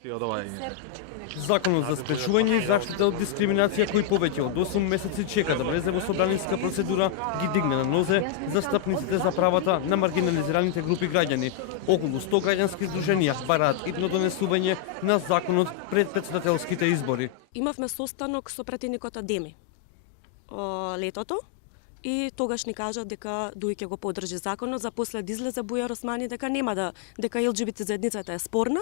Законот за спречување и заштита од дискриминација кој повеќе од 8 месеци чека да влезе во собраниска процедура ги дигне на нозе застапниците за правата на маргинализираните групи граѓани. Околу 100 граѓански здруженија бараат итно донесување на законот пред претседателските избори. Имавме состанок со пратеникот Адеми летото и тогаш ни кажа дека дуј ќе го поддржи законот, за после да излезе Бујар Османи дека ЛГБТ заедницата е спорна,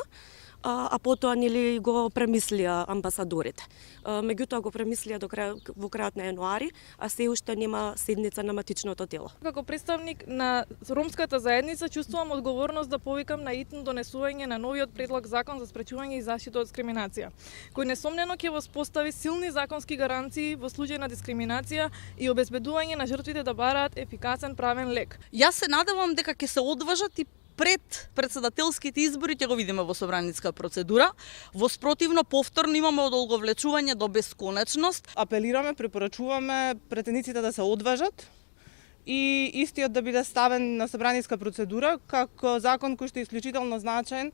а потоа нели го премислија амбасадорите. Меѓутоа го премислија во крајот на јануари, а се уште нема седница на матичното тело. Како представник на ромската заедница чувствувам одговорност да повикам на итно донесување на новиот предлог закон за спречување и заштита од дискриминација, кој несомнено ќе воспостави силни законски гаранции во случај на дискриминација и обезбедување на жртвите да бараат ефикасен правен лек. Јас се надевам дека ќе се одважат и пред претседателските избори ќе го видиме во собраниска процедура. Во спротивно повторно имаме одолговлечување до бесконечност. Апелираме, препорачуваме претениците да се одважат и истиот да биде ставен на собраниска процедура како закон кој што е исклучително значаен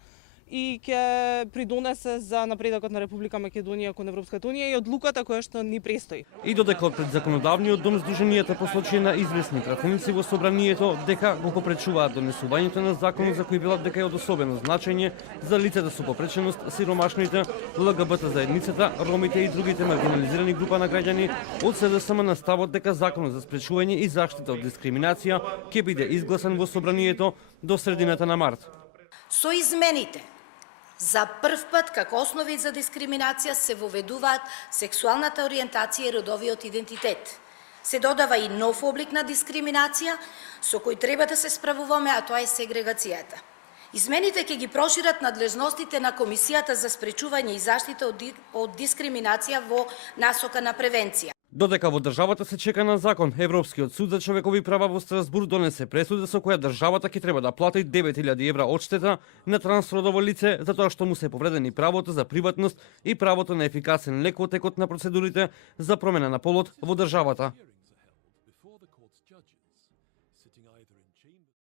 и ќе придонесе за напредокот на Република Македонија кон Европската унија и одлуката која што ни престои. И додека пред законодавниот дом здруженијата по случај на известни пратеници во собранието дека го попречуваат донесувањето на законот за кој велат дека е од особено значење за лицата со попреченост, сиромашните, ЛГБТ заедницата, ромите и другите маргинализирани група на граѓани, од СДСМ на ставот дека законот за спречување и заштита од дискриминација ќе биде изгласан во собранието до средината на март. Со измените за прв пат како основи за дискриминација се воведуваат сексуалната ориентација и родовиот идентитет. Се додава и нов облик на дискриминација со кој треба да се справуваме, а тоа е сегрегацијата. Измените ќе ги прошират надлежностите на Комисијата за спречување и заштита од дискриминација во насока на превенција. Додека во државата се чека на закон, Европскиот суд за човекови права во Страсбург донесе пресуда со која државата ќе треба да плати 9000 евра одштета на трансродово лице за тоа што му се повредени правото за приватност и правото на ефикасен лек во текот на процедурите за промена на полот во државата.